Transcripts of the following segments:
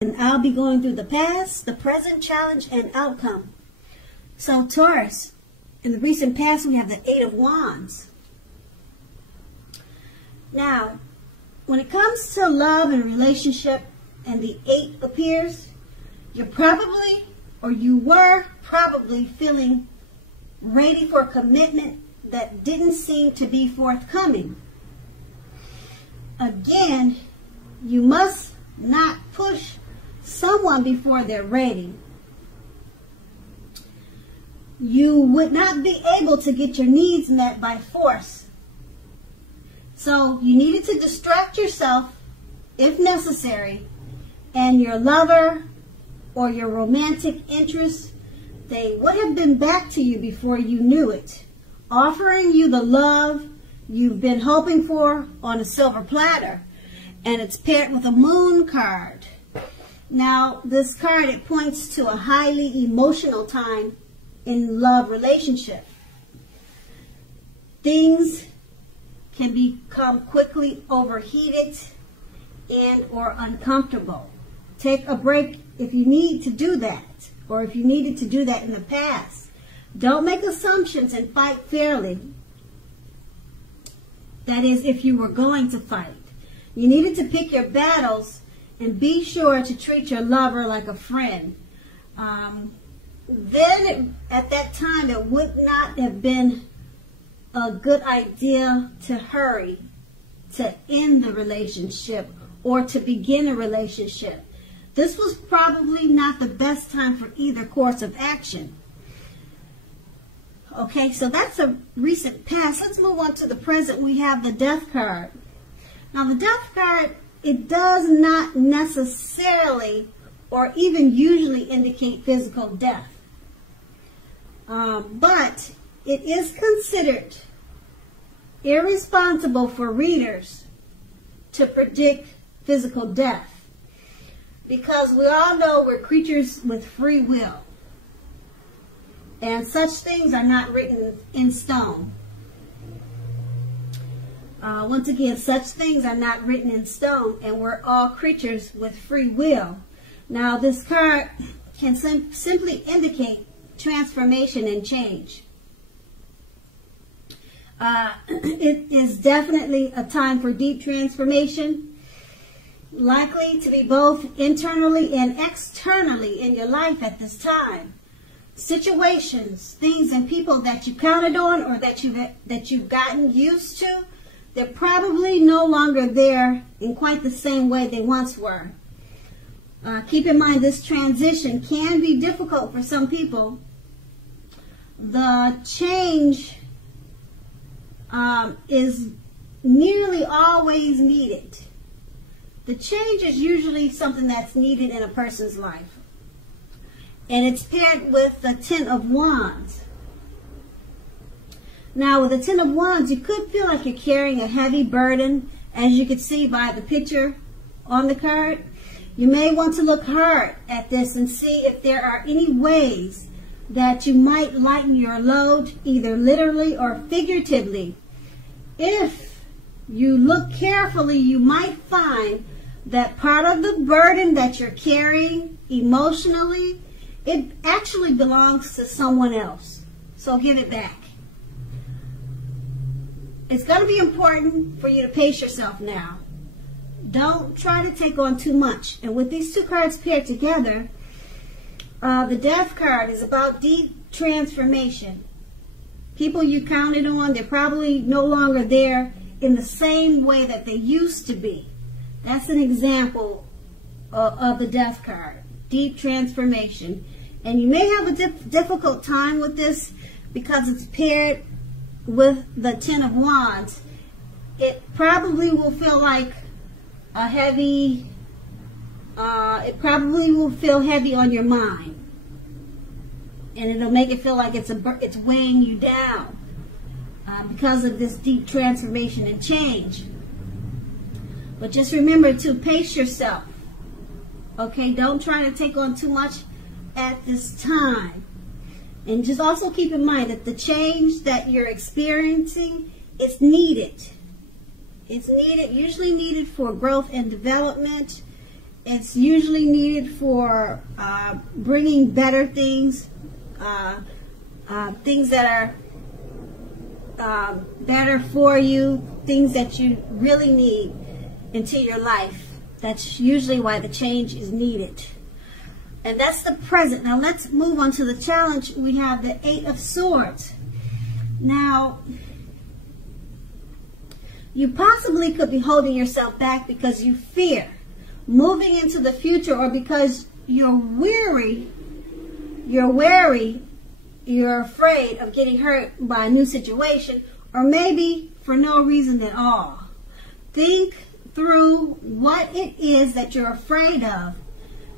And I'll be going through the past, the present, challenge, and outcome. So Taurus, in the recent past, we have the Eight of Wands. Now, when it comes to love and relationship and the 8 appears, you're probably, or you were probably feeling ready for commitment that didn't seem to be forthcoming. Again, you must not push someone before they're ready. You would not be able to get your needs met by force. So you needed to distract yourself if necessary, and your lover or your romantic interest, they would have been back to you before you knew it, offering you the love you've been hoping for on a silver platter. And it's paired with a moon card. Now, this card, it points to a highly emotional time in love relationship. Things can become quickly overheated and or uncomfortable. Take a break if you need to do that, or if you needed to do that in the past. Don't make assumptions and fight fairly. That is, if you were going to fight. You needed to pick your battles and be sure to treat your lover like a friend. Then at that time, it would not have been a good idea to hurry to end the relationship or to begin a relationship. This was probably not the best time for either course of action. Okay, so that's a recent past. Let's move on to the present. We have the Death card. Now, the Death card, it does not necessarily or even usually indicate physical death. But it is considered irresponsible for readers to predict physical death, because we all know we're creatures with free will, and such things are not written in stone. Once again, such things are not written in stone, and we're all creatures with free will. Now, this card can simply indicate transformation and change. It is definitely a time for deep transformation, likely to be both internally and externally in your life at this time. Situations, things, and people that you counted on or that you've gotten used to, they're probably no longer there in quite the same way they once were. Keep in mind, this transition can be difficult for some people. The change is nearly always needed. The change is usually something that's needed in a person's life. And it's paired with the Ten of Wands. Now, with the Ten of Wands, you could feel like you're carrying a heavy burden, as you can see by the picture on the card. You may want to look hard at this and see if there are any ways that you might lighten your load, either literally or figuratively. If you look carefully, you might find that part of the burden that you're carrying emotionally, it actually belongs to someone else. So give it back. It's going to be important for you to pace yourself now. Don't try to take on too much. And with these two cards paired together, the Death card is about deep transformation. People you counted on, they're probably no longer there in the same way that they used to be. That's an example of the Death card. Deep transformation. And you may have a difficult time with this because it's paired with the Ten of Wands. It probably will feel like a heavy, it probably will feel heavy on your mind. And it'll make it feel like it's weighing you down because of this deep transformation and change. But just remember to pace yourself. Okay, don't try to take on too much at this time. And just also keep in mind that the change that you're experiencing is needed. It's needed, usually needed for growth and development. It's usually needed for bringing better things, things that are better for you, things that you really need into your life. That's usually why the change is needed. And that's the present. Now let's move on to the challenge. We have the 8 of Swords. Now, you possibly could be holding yourself back because you fear moving into the future, or because you're wary, you're afraid of getting hurt by a new situation, or maybe for no reason at all. Think through what it is that you're afraid of,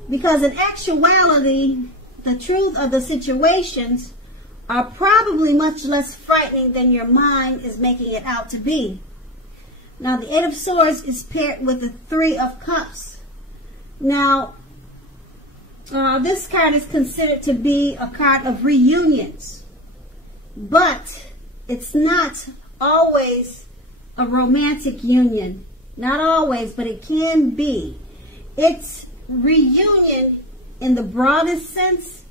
because in actuality, the truth of the situations are probably much less frightening than your mind is making it out to be. Now, the 8 of Swords is paired with the 3 of Cups. Now, this card is considered to be a card of reunions, but it's not always a romantic union. Not always, but it can be. It's reunion in the broadest sense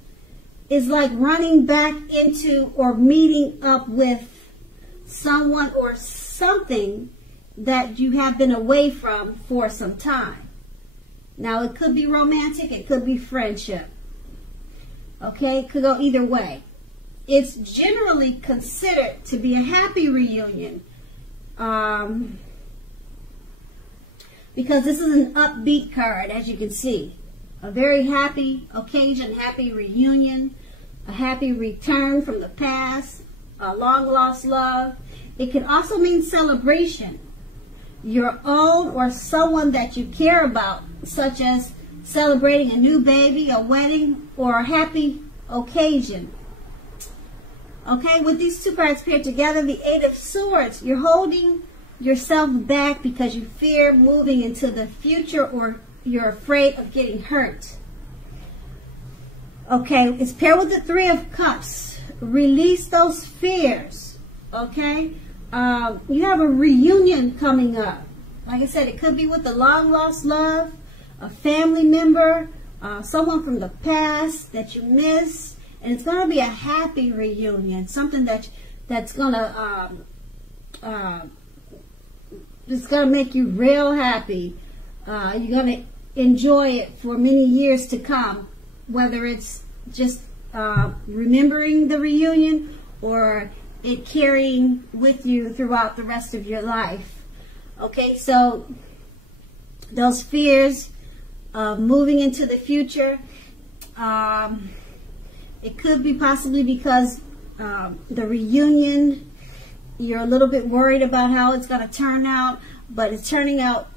is like running back into or meeting up with someone or something that you have been away from for some time. Now, it could be romantic, it could be friendship. Okay, it could go either way. It's generally considered to be a happy reunion because this is an upbeat card, as you can see. A very happy occasion, happy reunion, a happy return from the past, a long-lost love. It can also mean celebration. Your own or someone that you care about, such as celebrating a new baby, a wedding, or a happy occasion. Okay, with these two cards paired together, the 8 of Swords, you're holding yourself back because you fear moving into the future, or you're afraid of getting hurt. Okay, it's paired with the 3 of Cups. Release those fears. Okay, you have a reunion coming up. Like I said, it could be with a long-lost love, a family member, someone from the past that you miss, and it's going to be a happy reunion, something that's going to it's going to make you real happy. You're going to enjoy it for many years to come, whether it's just remembering the reunion or it carrying with you throughout the rest of your life. Okay, so those fears of moving into the future, it could be possibly because the reunion, you're a little bit worried about how it's going to turn out, but it's turning out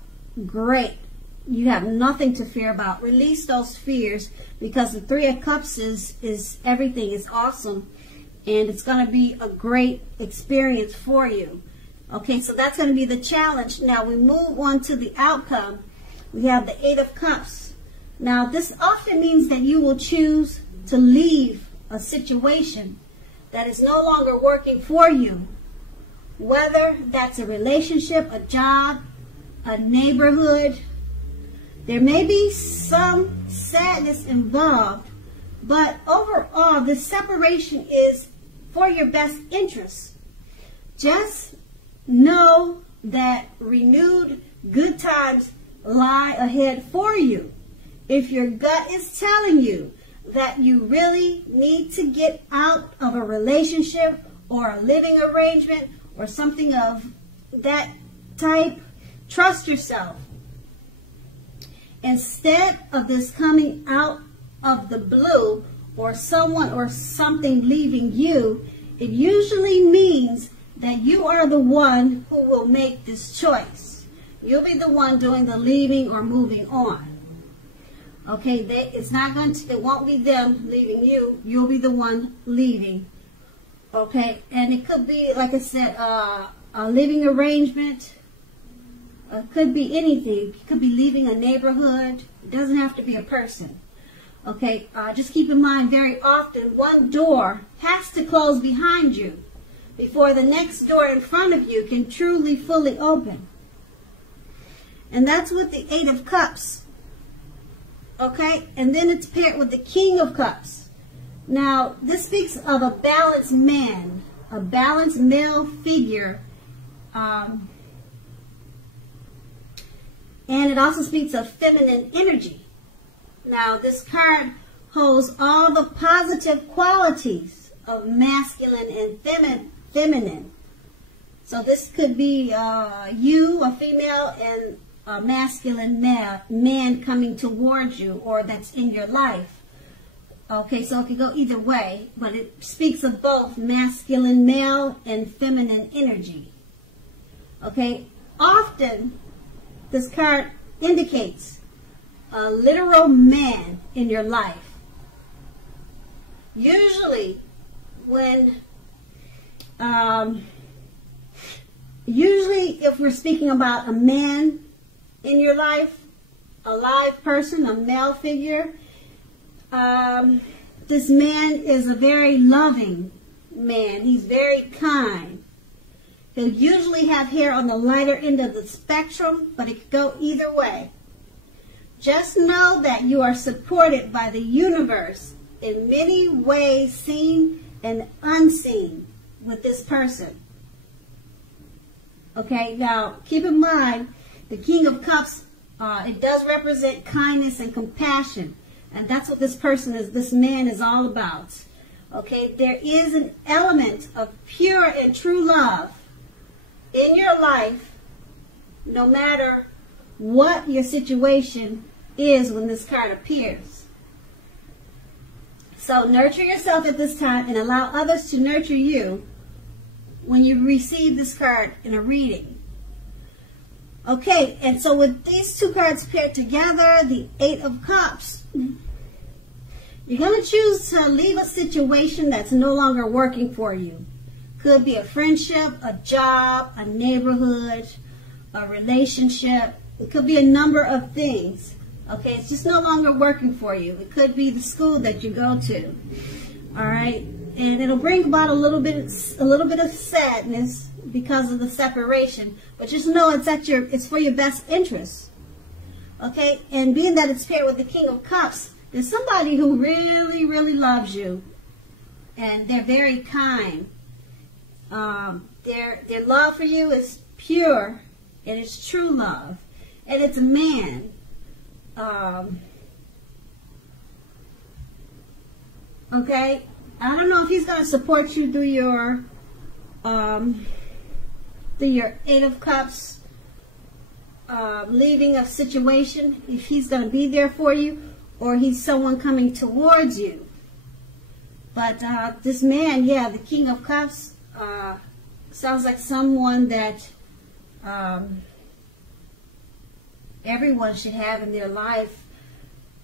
great. You have nothing to fear about. Release those fears, because the 3 of Cups is everything. It's awesome, and it's going to be a great experience for you. Okay, so that's going to be the challenge. Now we move on to the outcome. We have the 8 of Cups. Now this often means that you will choose to leave a situation that is no longer working for you. Whether that's a relationship, a job, a neighborhood. There may be some sadness involved, but overall, this separation is for your best interest. Just know that renewed good times lie ahead for you. If your gut is telling you that you really need to get out of a relationship or a living arrangement or something of that type, trust yourself. Instead of this coming out of the blue or someone or something leaving you, it usually means that you are the one who will make this choice. You'll be the one doing the leaving or moving on. Okay, it won't be them leaving you. You'll be the one leaving. Okay, and it could be, like I said, a living arrangement. It could be anything. It could be leaving a neighborhood. It doesn't have to be a person. Okay, just keep in mind, very often one door has to close behind you before the next door in front of you can truly, fully open. And that's with the 8 of Cups. Okay, and then it's paired with the King of Cups. Now, this speaks of a balanced man, a balanced male figure. And it also speaks of feminine energy. Now, this card holds all the positive qualities of masculine and feminine. So this could be you, a female, and a masculine man coming towards you, or that's in your life. Okay, so it could go either way, but it speaks of both masculine male and feminine energy. Okay, often this card indicates a literal man in your life. Usually if we're speaking about a man in your life, a live person, a male figure, this man is a very loving man. He's very kind. He'll usually have hair on the lighter end of the spectrum, but it could go either way. Just know that you are supported by the universe in many ways, seen and unseen, with this person. Okay, now keep in mind, the King of Cups, it does represent kindness and compassion. And that's what this person is, this man is all about. Okay, there is an element of pure and true love in your life, no matter what your situation is when this card appears. So nurture yourself at this time and allow others to nurture you when you receive this card in a reading. Okay, and so with these two cards paired together, the Eight of Cups, you're going to choose to leave a situation that's no longer working for you. Could be a friendship, a job, a neighborhood, a relationship. It could be a number of things. Okay, it's just no longer working for you. It could be the school that you go to. All right, and it'll bring about a little bit of sadness because of the separation. But just know it's for your best interest. Okay, and being that it's paired with the King of Cups, there's somebody who really, really loves you, and they're very kind. Their love for you is pure, and it's true love, and it's a man. Okay, I don't know if he's going to support you through your Eight of Cups, leaving a situation, if he's going to be there for you, or he's someone coming towards you. But this man, yeah, the King of Cups, sounds like someone that everyone should have in their life.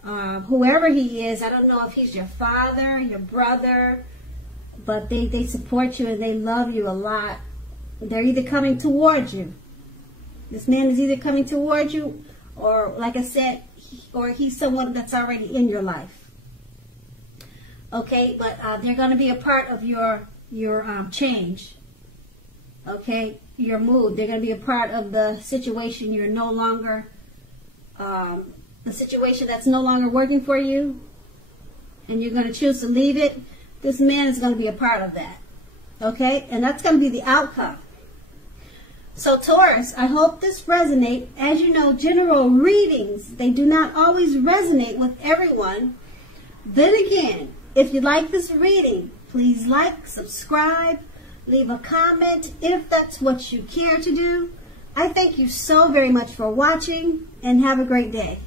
Whoever he is, I don't know if he's your father, your brother, but they support you and they love you a lot. They're either coming towards you. This man is either coming towards you, or like I said, or he's someone that's already in your life. Okay, but they're going to be a part of your change. Okay, your mood. They're going to be a part of the situation you're no longer, the situation that's no longer working for you, and you're going to choose to leave it. This man is going to be a part of that. Okay, and that's going to be the outcome. So Taurus, I hope this resonates. As you know, general readings, they do not always resonate with everyone. Then again, if you like this reading, please like, subscribe, leave a comment if that's what you care to do. I thank you so very much for watching, and have a great day.